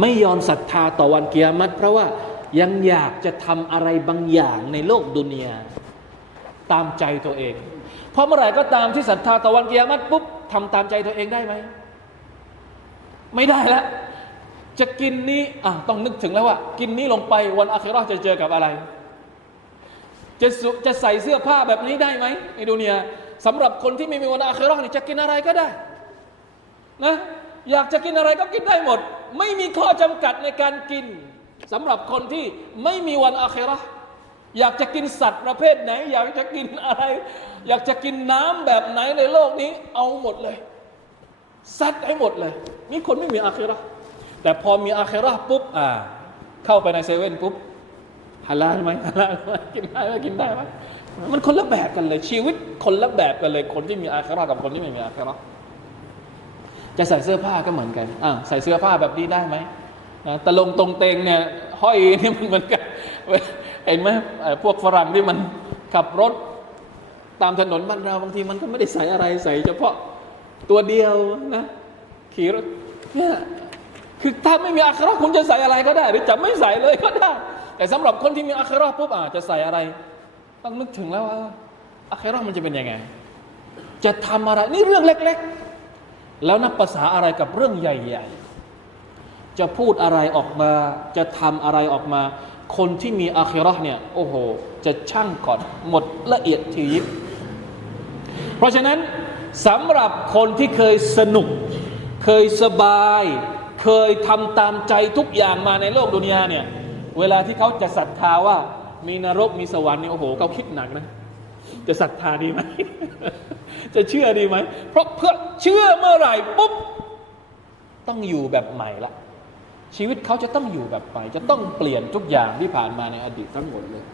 ไม่ยอมศรัทธาต่อวันเกิยามัตเพราะว่ายังอยากจะทำอะไรบางอย่างในโลกดุนยาตามใจตัวเอง เพราะเมื่อไหร่ก็ตามที่ศรัทธาต่อวันเกิยามัตปุ๊บทำตามใจตัวเองได้ไหม ไม่ได้แล้วจะกินนี้อะต้องนึกถึงแล้วว่า กินนี้ลงไปวันอาคิราะห์จะเจอกับอะไร จะจะใส่เสื้อผ้าแบบนี้ได้ไหมในดุนยาสำหรับคนที่ไม่มีวันอาคิราะห์นี่จะกินอะไรก็ได้ นะ อยากจะกินอะไรก็กินได้หมด ไม่มีข้อจำกัดในการกินสำหรับคนที่ไม่มีวันอาคราะอยากจะกินสัตว์ประเภทไหน อยากจะกินอะไร อยากจะกินน้ำแบบไหนในโลกนี้ เอาหมดเลยซัดให้หมดเลย นี่คนไม่มีอาคราะแต่พอมีอาคราะปุ๊บอ่า เข้าไปในเซเว่นปุ๊บฮาลาลไหมฮาลาลไหมกินได้ไหมกินได้ไหมมันคนละแบบกันเลย ชีวิตคนละแบบกันเลย คนที่มีอาคราะกับคนที่ไม่มีอาคราะ จะใส่เสื้อผ้าก็เหมือนกันอ่าใส่เสื้อผ้าแบบนี้ได้ไหมนะตะลงตรงเตงเนี่ยห้อยนี่มันเหมือนกันเห็นไหมพวกฝรั่งที่มันขับรถตามถนนบ้านเราบางทีมันก็ไม่ได้ใส่อะไรใส่เฉพาะตัวเดียวนะขี่รถเนี่ยคือถ้าไม่มีอาคราคุณจะใส่อะไรก็ได้ หรือจะไม่ใส่เลยก็ได้ แต่สำหรับคนที่มีอาคราปุ๊บอาจจะใส่อะไร ต้องนึกถึงแล้วว่าอาครามันจะเป็นยังไง จะทำอะไรนี่เรื่องเล็ก ๆ แล้วนับภาษาอะไรกับเรื่องใหญ่ ๆ จะพูดอะไรออกมา จะทำอะไรออกมา คนที่มีอาคิราะห์เนี่ย โอ้โห จะช่างก่อน หมดละเอียดทียิบเพราะฉะนั้นสำหรับคนที่เคยสนุก เคยสบาย เคยทำตามใจทุกอย่างมาในโลกดุนยาเนี่ย เวลาที่เขาจะศรัทธาว่า มีนรกมีสวรรค์เนี่ยโอ้โหเขาคิดหนักนะ จะศรัทธาดีไหม จะเชื่อดีไหม เพราะเพื่อเชื่อเมื่อไหร่ปุ๊บต้องอยู่แบบใหม่ละชีวิตเขาจะต้องอยู่แบบใหม่ จะต้องเปลี่ยนทุกอย่างที่ผ่านมาในอดีตทั้งหมดเลย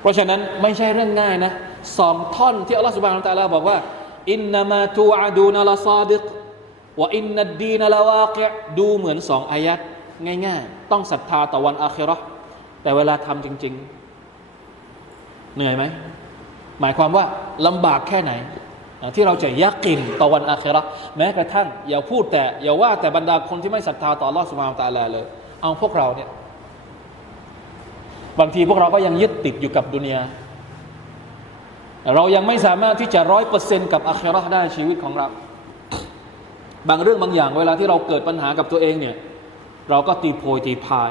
เพราะฉะนั้นไม่ใช่เรื่องง่ายนะสองท่อนที่อัลลอฮฺสุบานตะอาลาบอกว่าอินนามาตูอาดูนาลาซาดิกว่าอินนัดดีนลาวาเกะดูเหมือนสองอายัดง่ายๆ ต้องศรัทธาต่อวันอาคิราะห์แต่เวลาทำจริง ๆ เหนื่อยไหม หมายความว่าลำบากแค่ไหน ที่เราจะยักกินต่อวันอาคราแม้กระทั่ง อย่าพูดแต่อย่าว่าแต่บรรดาคนที่ไม่ศรัทธาต่ออัลอฮฺสุบฮาวตะอาลาเลย เอาพวกเราเนี่ยบางทีพวกเราก็ยังยึดติดอยู่กับดุนยาเรายังไม่สามารถที่จะร้อยเปอร์เซนต์กับอาคราได้ชีวิตของเรา บางเรื่องบางอย่างเวลาที่เราเกิดปัญหากับตัวเองเนี่ย เราก็ตีโพยตีพาย